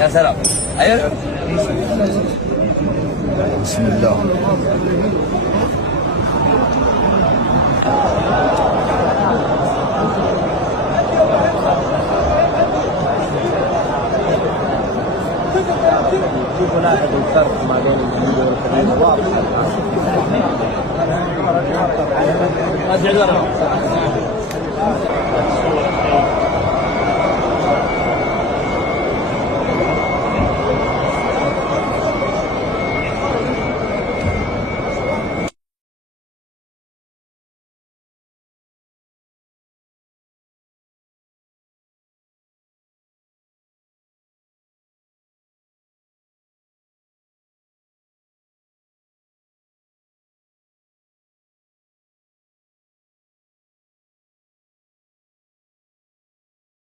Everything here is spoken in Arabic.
يا سلام. ايوه. بسم الله. شوفوا لاحظوا الفرق ما بين الجديد والقديم واضح.